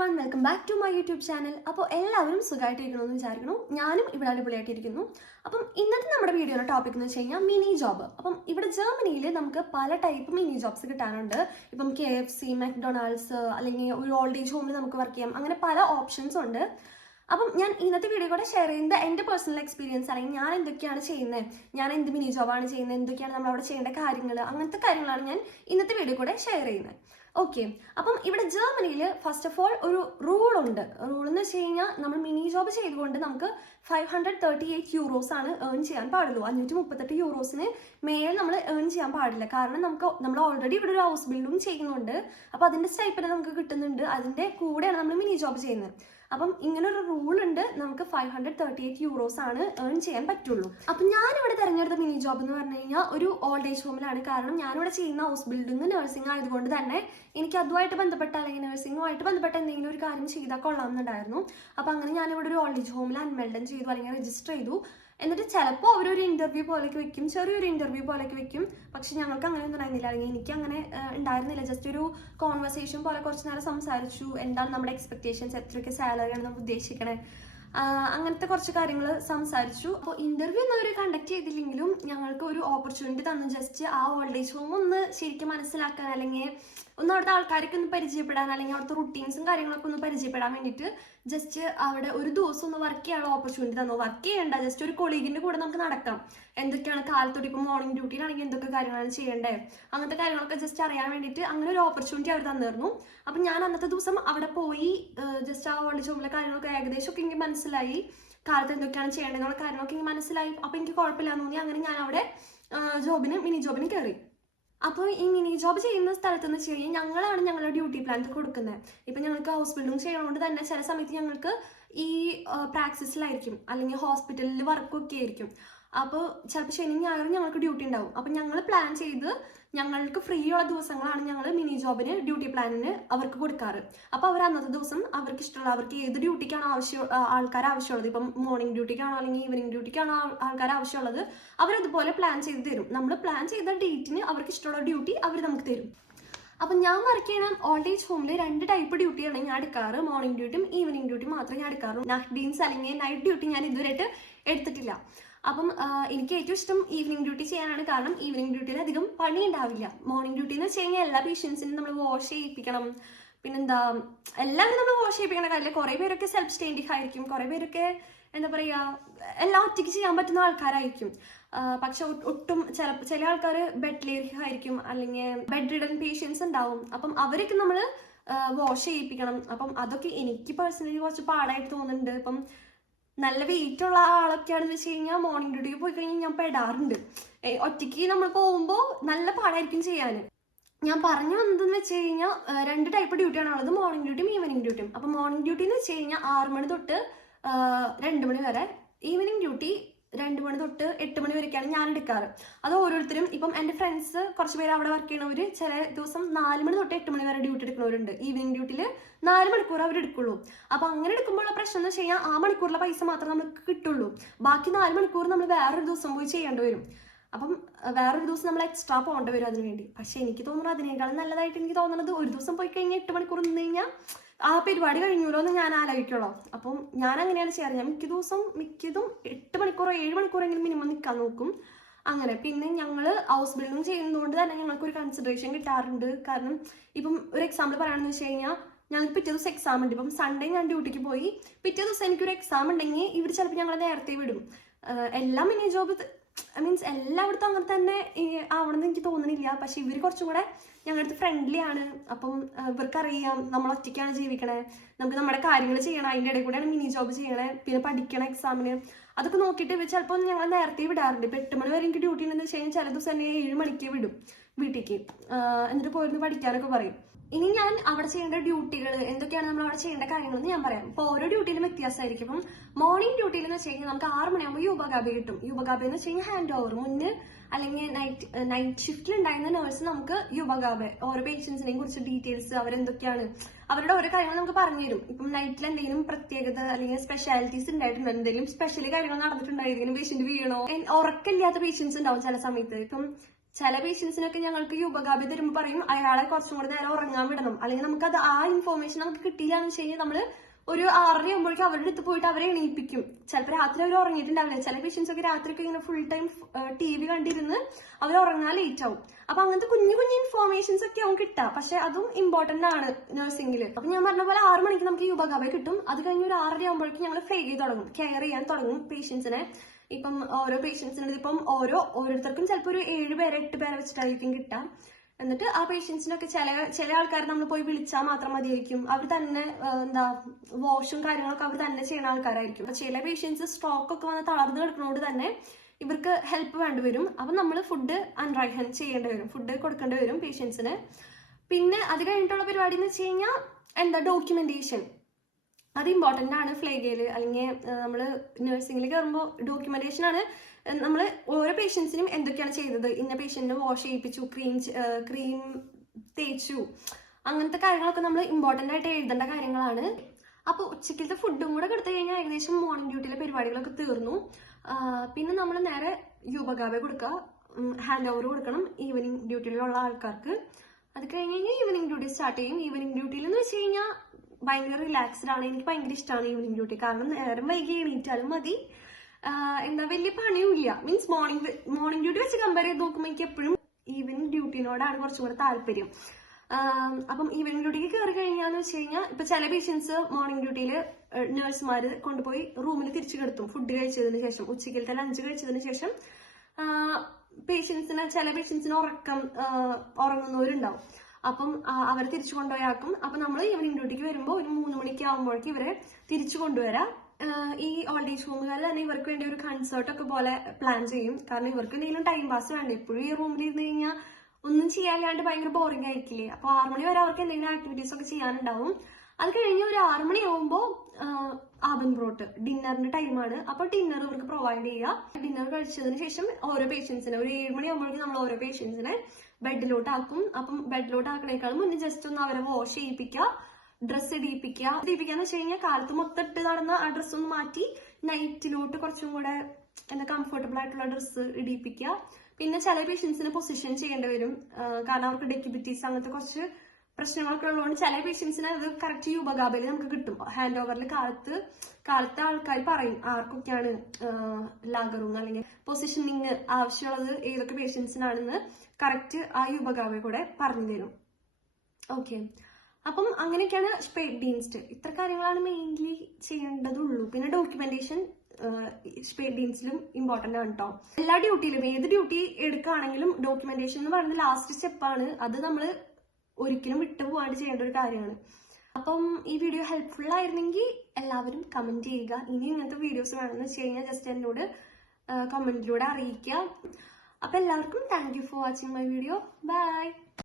everyone, welcome back to my YouTube channel. അപ്പോൾ എല്ലാവരും സുഖമായിട്ടിരിക്കണമെന്ന് വിചാരിക്കുന്നു. ഞാനും ഇവിടെ അടിപൊളിയായിട്ടിരിക്കുന്നു. അപ്പം ഇന്നത്തെ നമ്മുടെ വീഡിയോയുടെ ടോപ്പിക് എന്ന് വെച്ച് കഴിഞ്ഞാൽ മിനി ജോബ്. അപ്പം ഇവിടെ ജർമ്മനിയിൽ നമുക്ക് പല ടൈപ്പ് മിനി ജോബ്സ് കിട്ടാനുണ്ട്. ഇപ്പം KFC, മെക്ഡൊണാൾഡ്സ് അല്ലെങ്കിൽ ഒരു ഓൾഡ് ഏജ് ഹോമിൽ നമുക്ക് വർക്ക് ചെയ്യാം. അങ്ങനെ പല ഓപ്ഷൻസ് ഉണ്ട്. അപ്പം ഞാൻ ഇന്നത്തെ വീഡിയോ കൂടെ ഷെയർ ചെയ്യുന്നത് എൻ്റെ പേഴ്സണൽ എക്സ്പീരിയൻസ് അല്ലെങ്കിൽ ഞാൻ എന്തൊക്കെയാണ് ചെയ്യുന്നത്, ഞാൻ എന്ത് മിനി ജോബാണ് ചെയ്യുന്നത്, എന്തൊക്കെയാണ് നമ്മൾ അവിടെ ചെയ്യേണ്ട കാര്യങ്ങൾ, അങ്ങനത്തെ കാര്യങ്ങളാണ് ഞാൻ ഇന്നത്തെ വീഡിയോ കൂടെ ഷെയർ ചെയ്യുന്നത്. ഓക്കെ, അപ്പം ഇവിടെ ജർമ്മനിയിൽ ഫസ്റ്റ് ഓഫ് ഓൾ ഒരു റൂളുണ്ട്. റൂൾ എന്ന് വെച്ച് കഴിഞ്ഞാൽ നമ്മൾ മിനി ജോബ് ചെയ്തുകൊണ്ട് നമുക്ക് 538 യൂറോസ് ആണ് ഏൺ ചെയ്യാൻ പാടുള്ളൂ. 538 യൂറോസിന് മേൽ നമ്മൾ ഏൺ ചെയ്യാൻ പാടില്ല. കാരണം നമ്മൾ ഓൾറെഡി ഇവിടെ ഒരു ഹൗസ് ബിൽഡിംഗ് ചെയ്യുന്നുണ്ട്. അപ്പോൾ അതിൻ്റെ സ്റ്റൈപ്പിന് നമുക്ക് കിട്ടുന്നുണ്ട്. അതിൻ്റെ കൂടെയാണ് നമ്മൾ മിനി ജോബ് ചെയ്യുന്നത്. അപ്പം ഇങ്ങനൊരു റൂൾ ഉണ്ട്, നമുക്ക് 538 യൂറോസ് ആണ് ഏൺ ചെയ്യാൻ പറ്റുള്ളൂ. അപ്പം ഞാനിവിടെ തിരഞ്ഞെടുത്ത മിനി ജോബ് എന്ന് പറഞ്ഞു കഴിഞ്ഞാൽ ഒരു ഓൾഡ് ഏജ് ഹോമിലാണ്. കാരണം ഞാനിവിടെ ചെയ്യുന്ന ഹൗസ് ബിൽഡിംഗ് നഴ്സിംഗ് ആയതുകൊണ്ട് തന്നെ എനിക്ക് അതുമായിട്ട് ബന്ധപ്പെട്ട അല്ലെങ്കിൽ നഴ്സിംഗുമായിട്ട് ബന്ധപ്പെട്ട എന്തെങ്കിലും ഒരു കാര്യം ചെയ്താൽ കൊള്ളാമെന്നുണ്ടായിരുന്നു. അപ്പം അങ്ങനെ ഞാനിവിടെ ഒരു ഓൾഡ് ഏജ് ഹോമിൽ അൺമെൽഡൻ ചെയ്തു അല്ലെങ്കിൽ രജിസ്റ്റർ ചെയ്തു. എന്നിട്ട് ചിലപ്പോൾ അവരൊരു ഇൻ്റർവ്യൂ പോലെയൊക്കെ വെക്കും, ചെറിയൊരു ഇൻ്റർവ്യൂ പോലെയൊക്കെ വെക്കും. പക്ഷെ ഞങ്ങൾക്ക് അങ്ങനെ ഒന്നും ഉണ്ടായിരുന്നില്ല, അല്ലെങ്കിൽ എനിക്ക് അങ്ങനെ ഉണ്ടായിരുന്നില്ല. ജസ്റ്റ് ഒരു കോൺവെർസേഷൻ പോലെ കുറച്ച് നേരം സംസാരിച്ചു. എന്താണ് നമ്മുടെ എക്സ്പെക്ടേഷൻസ്, എത്രയൊക്കെ സാലറിയാണ് നമ്മൾ ഉദ്ദേശിക്കണേ, അങ്ങനത്തെ കുറച്ച് കാര്യങ്ങൾ സംസാരിച്ചു. അപ്പോൾ ഇൻ്റർവ്യൂ ഒന്നും അവർ കണ്ടക്ട് ചെയ്തില്ലെങ്കിലും ഞങ്ങൾക്ക് ഒരു ഓപ്പർച്യൂണിറ്റി തന്നു. ജസ്റ്റ് ആ ഓൾഡ് ഏജ് ഹോം ഒന്ന് ശരിക്കും മനസ്സിലാക്കാൻ, അല്ലെങ്കിൽ ഒന്ന് അവിടുത്തെ ആൾക്കാരൊക്കെ ഒന്ന് പരിചയപ്പെടാൻ, അല്ലെങ്കിൽ അവിടുത്തെ റുട്ടീൻസും കാര്യങ്ങളൊക്കെ ഒന്ന് പരിചയപ്പെടാൻ വേണ്ടിയിട്ട് ജസ്റ്റ് അവിടെ ഒരു ദിവസം ഒന്ന് വർക്ക് ചെയ്യാനുള്ള ഓപ്പർച്യൂണിറ്റി തന്നു. വർക്ക് ചെയ്യേണ്ട, ജസ്റ്റ് ഒരു കൊളീഗിൻ്റെ കൂടെ നമുക്ക് നടക്കാം. എന്തൊക്കെയാണ് കാലത്തോടെ ഇപ്പോൾ മോർണിംഗ് ഡ്യൂട്ടിയിലാണെങ്കിൽ എന്തൊക്കെ കാര്യങ്ങളാണ് ചെയ്യേണ്ടത്, അങ്ങനത്തെ കാര്യങ്ങളൊക്കെ ജസ്റ്റ് അറിയാൻ വേണ്ടിയിട്ട് അങ്ങനെ ഒരു ഓപ്പർച്യൂണിറ്റി അവർ തന്നിരുന്നു. അപ്പം ഞാൻ അന്നത്തെ ദിവസം അവിടെ പോയി ജസ്റ്റ് ആ ഓൾഡ് ഏജ് ഹോമിലെ കാര്യങ്ങളൊക്കെ ഏകദേശമൊക്കെ എനിക്ക് മനസ്സിലായി. കാലത്ത് എന്തൊക്കെയാണ് ചെയ്യേണ്ടതെന്നുള്ള കാര്യങ്ങളൊക്കെ എനിക്ക് മനസ്സിലായി. അപ്പോൾ എനിക്ക് കുഴപ്പമില്ലാന്ന് തോന്നി. അങ്ങനെ ഞാൻ അവിടെ മിനി ജോബിന് കയറി. അപ്പോൾ ഈ മിനി ജോബ് ചെയ്യുന്ന സ്ഥലത്തെന്ന് വെച്ച് കഴിഞ്ഞാൽ ഞങ്ങളാണ് ഞങ്ങളുടെ ഡ്യൂട്ടി പ്ലാൻ കൊടുക്കുന്നത്. ഇപ്പം ഞങ്ങൾക്ക് ഹൗസ് ബിൽഡിംഗ് ചെയ്യണതുകൊണ്ട് തന്നെ ചില സമയത്ത് ഞങ്ങൾക്ക് ഈ പ്രാക്ടീസിലായിരിക്കും അല്ലെങ്കിൽ ഹോസ്പിറ്റലിൽ വർക്കൊക്കെ ആയിരിക്കും. അപ്പോൾ ചിലപ്പോൾ ശനി ഞായറും ഞങ്ങൾക്ക് ഡ്യൂട്ടി ഉണ്ടാവും. അപ്പം ഞങ്ങൾ പ്ലാൻ ചെയ്ത് ഞങ്ങൾക്ക് ഫ്രീ ഉള്ള ദിവസങ്ങളാണ് ഞങ്ങൾ മിനി ജോബിന് ഡ്യൂട്ടി പ്ലാനിന് അവർക്ക് കൊടുക്കാറ്. അപ്പോൾ അവർ അന്നത്തെ ദിവസം അവർക്ക് ഇഷ്ടമുള്ള, അവർക്ക് ഏത് ഡ്യൂട്ടിക്കാണോ ആൾക്കാർ ആവശ്യമുള്ളത്, ഇപ്പം മോർണിംഗ് ഡ്യൂട്ടിക്കാണോ അല്ലെങ്കിൽ ഈവനിങ് ഡ്യൂട്ടിക്കാണോ ആൾക്കാർ ആവശ്യമുള്ളത്, അവരതുപോലെ പ്ലാൻ ചെയ്ത് തരും. നമ്മൾ പ്ലാൻ ചെയ്ത ഡേറ്റിന് അവർക്ക് ഇഷ്ടമുള്ള ഡ്യൂട്ടി അവർ നമുക്ക് തരും. അപ്പം ഞാൻ വർക്ക് ചെയ്യണം ഓൾഡ് ഏജ് ഹോമിൽ 2 ടൈപ്പ് ഡ്യൂട്ടിയാണ് ഞാൻ എടുക്കാറ്. മോർണിംഗ് ഡ്യൂട്ടിയും ഈവനിങ് ഡ്യൂട്ടിയും മാത്രമേ ഞാൻ എടുക്കാറുള്ളൂ. നൈറ്റ് ഡീൻസ് അല്ലെങ്കിൽ നൈറ്റ് ഡ്യൂട്ടി ഞാൻ ഇതുവരെയായിട്ട് എടുത്തിട്ടില്ല. അപ്പം എനിക്ക് ഏറ്റവും ഇഷ്ടം ഈവനിങ് ഡ്യൂട്ടി ചെയ്യാനാണ്. കാരണം ഈവനിങ് ഡ്യൂട്ടിയിൽ അധികം പണി ഉണ്ടാവില്ല. മോർണിംഗ് ഡ്യൂട്ടി എന്ന് വെച്ച് കഴിഞ്ഞാൽ എല്ലാ പേഷ്യൻസിനും നമ്മൾ വാഷ് ചെയ്യിപ്പിക്കണം. പിന്നെന്താ, എല്ലാവരും നമ്മൾ വാഷ് ചെയ്യിപ്പിക്കണ കാര്യമില്ല. കുറേ പേരൊക്കെ സെൽഫ് സ്റ്റേൻഡിങ് ആയിരിക്കും, കുറേ പേരൊക്കെ എന്താ പറയുക, എല്ലാം ഒറ്റയ്ക്ക് ചെയ്യാൻ പറ്റുന്ന ആൾക്കാരായിരിക്കും. പക്ഷെ ഒട്ടും ചില ആൾക്കാർ ബെഡിലായിരിക്കും, അല്ലെങ്കിൽ ബെഡ് റിഡൻ പേഷ്യൻസ് ഉണ്ടാവും. അപ്പം അവരൊക്കെ നമ്മൾ വാഷ് ചെയ്യിപ്പിക്കണം. അപ്പം അതൊക്കെ എനിക്ക് പേഴ്സണലി കുറച്ച് പാടായിട്ട് തോന്നുന്നുണ്ട്. ഇപ്പം നല്ല വെയിറ്റ് ഉള്ള ആളൊക്കെയാണെന്ന് വെച്ച് കഴിഞ്ഞാൽ മോർണിംഗ് ഡ്യൂട്ടിക്ക് പോയി കഴിഞ്ഞാൽ ഞാൻ പെടാറുണ്ട്. ഒറ്റയ്ക്ക് നമ്മൾ പോകുമ്പോൾ നല്ല പാടായിരിക്കും ചെയ്യാൻ. ഞാൻ പറഞ്ഞു വന്നതെന്ന് വെച്ച് കഴിഞ്ഞാൽ 2 ടൈപ്പ് ഡ്യൂട്ടിയാണ് ഉള്ളത്, മോർണിംഗ് ഡ്യൂട്ടിയും ഈവനിങ് ഡ്യൂട്ടിയും. അപ്പം മോർണിംഗ് ഡ്യൂട്ടി എന്ന് വെച്ച് കഴിഞ്ഞാൽ 6 മണി തൊട്ട് 2 മണി വരെ, ഈവനിങ് ഡ്യൂട്ടി 2 മണി തൊട്ട് 8 മണി വരെയൊക്കെയാണ് ഞാൻ എടുക്കാറ്. അത് ഓരോരുത്തരും, ഇപ്പം എൻ്റെ ഫ്രണ്ട്സ് കുറച്ച് പേര് അവിടെ വർക്ക് ചെയ്യണവർ ചില ദിവസം 4 മണി തൊട്ട് 8 മണി വരെ ഡ്യൂട്ടി എടുക്കുന്നവരുണ്ട്. ഈവനിങ് ഡ്യൂട്ടിയിൽ 4 മണിക്കൂർ അവർ എടുക്കുള്ളൂ. അപ്പോൾ അങ്ങനെ എടുക്കുമ്പോഴുള്ള പ്രശ്നം എന്ന് വെച്ച് കഴിഞ്ഞാൽ ആ മണിക്കൂറിലെ പൈസ മാത്രമേ നമുക്ക് കിട്ടുള്ളൂ. ബാക്കി 4 മണിക്കൂർ നമ്മൾ വേറൊരു ദിവസം പോയി ചെയ്യേണ്ടി വരും. അപ്പം വേറൊരു ദിവസം നമ്മൾ എക്സ്ട്രാ പോകേണ്ടി വരും അതിന് വേണ്ടി. പക്ഷേ എനിക്ക് തോന്നുന്നു അതിനേക്കാളും നല്ലതായിട്ട് എനിക്ക് തോന്നുന്നത് ഒരു ദിവസം പോയി കഴിഞ്ഞാൽ 8 മണിക്കൂർ നിന്ന് കഴിഞ്ഞാൽ ആ പരിപാടി കഴിഞ്ഞൂലോ എന്ന് ഞാൻ ആലോചിക്കുള്ളൂ. അപ്പം ഞാൻ അങ്ങനെയാണ് ചെയ്യാറ്. ഞാൻ മിക്കതും 8 മണിക്കൂറോ 7 മണിക്കൂറെങ്കിലും മിനിമം നിൽക്കാൻ നോക്കും. അങ്ങനെ പിന്നെ ഞങ്ങൾ ഹൗസ് ബിൽഡിംഗ് ചെയ്യുന്നതുകൊണ്ട് തന്നെ ഞങ്ങൾക്കൊരു കൺസിഡറേഷൻ കിട്ടാറുണ്ട്. കാരണം ഇപ്പം ഒരു എക്സാമ്പിൾ പറയുകയാണെന്ന് വെച്ച് കഴിഞ്ഞാൽ ഞങ്ങൾക്ക് പിറ്റേ ദിവസം എക്സാം ഉണ്ട്. ഇപ്പം സൺഡേ ഞാൻ ഡ്യൂട്ടിക്ക് പോയി, പിറ്റേ ദിവസം എനിക്കൊരു എക്സാം ഉണ്ടെങ്കിൽ ഇവർ ചിലപ്പോൾ ഞങ്ങളെ നേരത്തെ വിടും. എല്ലാ മിനി ജോബ് മീൻസ് എല്ലായിടത്തും അങ്ങനെ തന്നെ ആവണമെന്ന് എനിക്ക് തോന്നുന്നില്ല. പക്ഷെ ഇവർ കുറച്ചും കൂടെ ഞങ്ങളുടെ അടുത്ത് ഫ്രണ്ട്ലി ആണ്. അപ്പം ഇവർക്കറിയാം നമ്മൾ ഒറ്റയ്ക്കാണ് ജീവിക്കണേ, നമുക്ക് നമ്മുടെ കാര്യങ്ങൾ ചെയ്യണം, അതിൻ്റെ ഇടയിൽ കൂടെയാണ് മിനി ജോബ് ചെയ്യണേ, പിന്നെ പഠിക്കണം എക്സാമിന്. അതൊക്കെ നോക്കിയിട്ട് ഇവർ ചിലപ്പോൾ ഞങ്ങൾ നേരത്തെ വിടാറുണ്ട്. ഇപ്പം 8 മണി വരെ എനിക്ക് ഡ്യൂട്ടി ഉണ്ടെന്ന് വെച്ച് കഴിഞ്ഞാൽ ചില ദിവസം എന്നെ 7 മണിക്ക് വിടും വീട്ടിലേക്ക്. എന്നിട്ട് പോയിരുന്നു പഠിക്കാനൊക്കെ പറയും. ഇനി ഞാൻ അവിടെ ചെയ്യേണ്ട ഡ്യൂട്ടികൾ എന്തൊക്കെയാണ്, നമ്മൾ അവിടെ ചെയ്യേണ്ട കാര്യങ്ങളെന്ന് ഞാൻ പറയാം. ഇപ്പോൾ ഓരോ ഡ്യൂട്ടിയിലും വ്യത്യാസമായിരിക്കും. ഇപ്പം മോർണിംഗ് ഡ്യൂട്ടിയിൽ എന്ന് വെച്ച് കഴിഞ്ഞാൽ നമുക്ക് 6 മണിയാകുമ്പോൾ യൂബഗാബി കിട്ടും. യൂബഗാബി എന്ന് വെച്ച് കഴിഞ്ഞാൽ ഹാൻഡ് ഓവർ. മുന്നേ അല്ലെങ്കിൽ നൈറ്റ് ഷിഫ്റ്റിൽ ഉണ്ടായിരുന്ന നേഴ്സ് നമുക്ക് യൂബഗാബെ ഓരോ പേഷ്യൻസിനെയും കുറിച്ച് ഡീറ്റെയിൽസ്, അവരെന്തൊക്കെയാണ്, അവരുടെ ഓരോ കാര്യങ്ങൾ നമുക്ക് പറഞ്ഞു തരും. ഇപ്പം നൈറ്റിൽ എന്തെങ്കിലും പ്രത്യേകത അല്ലെങ്കിൽ സ്പെഷ്യാലിറ്റീസ് ഉണ്ടായിട്ടുണ്ട്, എന്തെങ്കിലും സ്പെഷ്യലി കാര്യങ്ങൾ നടന്നിട്ടുണ്ടായിരിക്കും, പേഷ്യന്റ് വീണോ, ഉറക്കമില്ലാത്ത പേഷ്യൻസ് ഉണ്ടാവും ചില സമയത്ത്. ഇപ്പം ചില പേഷ്യൻസിനൊക്കെ ഞങ്ങൾക്ക് യൂബഗാബി തരുമ്പോൾ പറയും അയാളെ കുറച്ചും കൂടെ നേരം ഉറങ്ങാൻ വിടണം, അല്ലെങ്കിൽ നമുക്കത് ആ ഇൻഫോർമേഷൻ നമുക്ക് കിട്ടിയില്ല എന്ന് വെച്ച് കഴിഞ്ഞാൽ നമ്മള് ഒരു 6:30 ആകുമ്പോഴേക്കും അവരുടെ അടുത്ത് പോയിട്ട് അവരെ എണീപ്പിക്കും. ചിലപ്പോൾ രാത്രി അവർ ഉറങ്ങിയിട്ടുണ്ടാവില്ല. ചില പേഷ്യൻസ് ഒക്കെ രാത്രിയൊക്കെ ഇങ്ങനെ ഫുൾ ടൈം TV കണ്ടിരുന്ന് അവർ ഉറങ്ങാൻ ലേറ്റ് ആവും. അപ്പൊ അങ്ങനത്തെ കുഞ്ഞു കുഞ്ഞു ഇൻഫോർമേഷൻസ് ഒക്കെ ആവും കിട്ടുക. പക്ഷെ അതും ഇമ്പോർട്ടന്റ് ആണ് നഴ്സിംഗിൽ. അപ്പൊ ഞാൻ പറഞ്ഞ പോലെ 6 മണിക്ക് നമുക്ക് യൂബഗാബി കിട്ടും. അത് കഴിഞ്ഞ് ഒരു 6:30 ആകുമ്പോഴേക്കും ഞങ്ങൾ ഫ്രൈ ചെയ്ത് തുടങ്ങും, കെയർ ചെയ്യാൻ തുടങ്ങും പേഷ്യൻസിനെ. ഇപ്പം ഓരോ പേഷ്യൻസിന് ഇപ്പം ഓരോരുത്തർക്കും ചിലപ്പോൾ ഒരു 7 പേരെ 8 പേരെ വെച്ചിട്ടായിരിക്കും കിട്ടാം. എന്നിട്ട് ആ പേഷ്യൻസിനൊക്കെ ചില ആൾക്കാർ നമ്മൾ പോയി വിളിച്ചാൽ മാത്രം മതിയായിരിക്കും. അവർ തന്നെ വാഷും കാര്യങ്ങളൊക്കെ അവർ തന്നെ ചെയ്യുന്ന ആൾക്കാരായിരിക്കും. അപ്പൊ ചില പേഷ്യൻസ് സ്ട്രോക്ക് ഒക്കെ വന്ന് തളർന്നു കിടക്കുന്നതുകൊണ്ട് തന്നെ ഇവർക്ക് ഹെൽപ്പ് വേണ്ടി വരും. അപ്പം നമ്മൾ ഫുഡ് അൺറൈഹൻ ചെയ്യേണ്ടി വരും, ഫുഡ് കൊടുക്കേണ്ടി വരും പേഷ്യൻസിന്. പിന്നെ അത് കഴിഞ്ഞിട്ടുള്ള പരിപാടി എന്ന് വെച്ച് കഴിഞ്ഞാൽ ഡോക്യുമെന്റേഷൻ. അത് ഇമ്പോർട്ടൻ്റ് ആണ് ഫ്ലേഗയിൽ. അല്ലെങ്കിൽ നമ്മൾ നഴ്സിംഗിൽ കയറുമ്പോൾ ഡോക്യുമെന്റേഷൻ ആണ്. നമ്മൾ ഓരോ പേഷ്യൻസിനും എന്തൊക്കെയാണ് ചെയ്തത്, ഇന്ന പേഷ്യന്റിനെ വാഷ് ചെയ്യിപ്പിച്ചു, ക്രീം തേച്ചു, അങ്ങനത്തെ കാര്യങ്ങളൊക്കെ നമ്മൾ ഇമ്പോർട്ടൻ്റ് ആയിട്ട് എഴുതേണ്ട കാര്യങ്ങളാണ്. അപ്പോൾ ഉച്ചക്കലത്തെ ഫുഡും കൂടെ കൊടുത്തു കഴിഞ്ഞാൽ ഏകദേശം മോർണിംഗ് ഡ്യൂട്ടിയിലെ പരിപാടികളൊക്കെ തീർന്നു. പിന്നെ നമ്മൾ നേരെ യൂബഗാബി കൊടുക്കുക, ഹാൻഡ് ഓവർ കൊടുക്കണം ഈവനിങ് ഡ്യൂട്ടിയിലുള്ള ആൾക്കാർക്ക്. അത് കഴിഞ്ഞ് കഴിഞ്ഞാൽ ഈവനിങ് ഡ്യൂട്ടി സ്റ്റാർട്ട് ചെയ്യും. ഈവനിങ് ഡ്യൂട്ടിയിൽ എന്ന് വെച്ച് കഴിഞ്ഞാൽ ഭയങ്കര റിലാക്സ്ഡ് ആണ്. എനിക്ക് ഭയങ്കര ഇഷ്ടമാണ് ഈവനിങ് ഡ്യൂട്ടി. കാരണം നേരം വൈകി എണീറ്റാലും മതി, വലിയ പണിയുമില്ല. മീൻസ് മോർണിംഗ് ഡ്യൂട്ടി വെച്ച് കമ്പയർ ചെയ്ത് നോക്കുമ്പോൾ എനിക്ക് എപ്പോഴും ഈവനിങ് ഡ്യൂട്ടിനോടാണ് കുറച്ചും കൂടെ താല്പര്യം. അപ്പം ഈവനിങ് ഡ്യൂട്ടിക്ക് കയറി കഴിഞ്ഞാന്ന് വെച്ച് കഴിഞ്ഞാൽ ഇപ്പൊ ചില പേഷ്യൻസ് മോർണിംഗ് ഡ്യൂട്ടിയിൽ നഴ്സുമാര് കൊണ്ടുപോയി റൂമിൽ തിരിച്ചു കിടത്തും. ഫുഡ് കഴിച്ചതിന് ശേഷം, ഉച്ചക്കലത്തെ ലഞ്ച് കഴിച്ചതിന് ശേഷം ചില പേഷ്യൻസിന് ഉറങ്ങുന്നവരുണ്ടാവും. അപ്പം അവരെ തിരിച്ചു കൊണ്ടുപോയാക്കും. അപ്പൊ നമ്മൾ ഈവനിങ് ഡ്യൂട്ടിക്ക് വരുമ്പോൾ ഒരു 3 മണിക്ക് ആകുമ്പോഴേക്കും ഇവരെ തിരിച്ചു കൊണ്ടുവരാം. ഈ ഓൾഡ് ഏജ് ഹോമുകാർ തന്നെ ഇവർക്ക് വേണ്ടി ഒരു കൺസേർട്ട് ഒക്കെ പോലെ പ്ലാൻ ചെയ്യും. കാരണം ഇവർക്ക് എന്തെങ്കിലും ടൈം പാസ് വേണ്ട. എപ്പോഴും ഈ റൂമിൽ ഇരുന്ന് കഴിഞ്ഞാൽ ഒന്നും ചെയ്യാനില്ലാണ്ട് ഭയങ്കര ബോറിംഗ് ആയിരിക്കില്ലേ. അപ്പൊ 6 മണി വരെ അവർക്ക് എന്തെങ്കിലും ആക്ടിവിറ്റീസ് ഒക്കെ ചെയ്യാനുണ്ടാവും. അത് കഴിഞ്ഞ് ഒരു 6 മണി ആകുമ്പോൾ ആബൻബ്രോട്ട് ഡിന്നറിന്റെ ടൈമാണ്. അപ്പൊ ഡിന്നർ ഇവർക്ക് പ്രൊവൈഡ് ചെയ്യുക. ഡിന്നർ കഴിച്ചതിന് ശേഷം ഓരോ പേഷ്യൻസിനെ ഒരു 7 മണി ആകുമ്പോഴേക്കും നമ്മൾ ഓരോ പേഷ്യൻസിനെ ബെഡിലോട്ട് ആക്കും. അപ്പം ബെഡിലോട്ട് ആക്കണേക്കാളും മുന്നേ ജസ്റ്റ് ഒന്ന് അവരെ വാഷ് ചെയ്യിപ്പിക്കുക, ഡ്രസ്സ് ഇടിയിപ്പിക്കാന്ന് വെച്ച് കഴിഞ്ഞാൽ കാലത്ത് മൊത്തം ഇട്ട് നടന്ന ആ ഡ്രസ്സ് ഒന്ന് മാറ്റി നൈറ്റിലോട്ട് കുറച്ചും കൂടെ കംഫർട്ടബിൾ ആയിട്ടുള്ള ഡ്രസ്സ് ഇടിയിപ്പിക്കുക. പിന്നെ ചില പേഷ്യൻസിന് പൊസിഷൻ ചെയ്യേണ്ടി വരും. കാരണം അവർക്ക് ഡെക്യുബിറ്റീസ് അങ്ങനത്തെ കുറച്ച് പ്രശ്നങ്ങളൊക്കെ ഉള്ളതുകൊണ്ട് ചില പേഷ്യൻസിന് അത് കറക്റ്റ് യൂബഗാബിയിൽ നമുക്ക് കിട്ടും. ഹാൻഡ് ഓവറിൽ കാലത്തെ ആൾക്കാർ പറയും ആർക്കൊക്കെയാണ് ലാഗറും അല്ലെങ്കിൽ പൊസിഷനിങ് ആവശ്യമുള്ളത്, ഏതൊക്കെ പേഷ്യൻസിനാണെന്ന് കറക്റ്റ് ആ യൂബഗാബി കൂടെ പറഞ്ഞു തരും. ഓക്കെ, അപ്പം അങ്ങനെയൊക്കെയാണ് സ്പേഡ് ഡീൻസ്റ്റ്. ഇത്ര കാര്യങ്ങളാണ് മെയിൻലി ചെയ്യേണ്ടതുള്ളൂ. പിന്നെ ഡോക്യുമെന്റേഷൻ സ്പേഡ് ഡീൻസിലും ഇമ്പോർട്ടന്റ് ആണ് കേട്ടോ. എല്ലാ ഡ്യൂട്ടിയിലും ഏത് ഡ്യൂട്ടി എടുക്കുകയാണെങ്കിലും ഡോക്യുമെന്റേഷൻ എന്ന് പറയുന്നത് ലാസ്റ്റ് സ്റ്റെപ്പാണ്. അത് നമ്മൾ ഒരിക്കലും വിട്ടുപോകാണ്ട് ചെയ്യേണ്ട ഒരു കാര്യമാണ്. അപ്പം ഈ വീഡിയോ ഹെൽപ്ഫുൾ ആയിരുന്നെങ്കിൽ എല്ലാവരും കമന്റ് ചെയ്യുക. ഇനി ഇങ്ങനത്തെ വീഡിയോസ് വേണമെന്ന് വെച്ച് കഴിഞ്ഞാൽ ജസ്റ്റ് എന്നോട് കമന്റിലൂടെ അറിയിക്കുക. അപ്പൊ എല്ലാവർക്കും thank you for watching my video. By.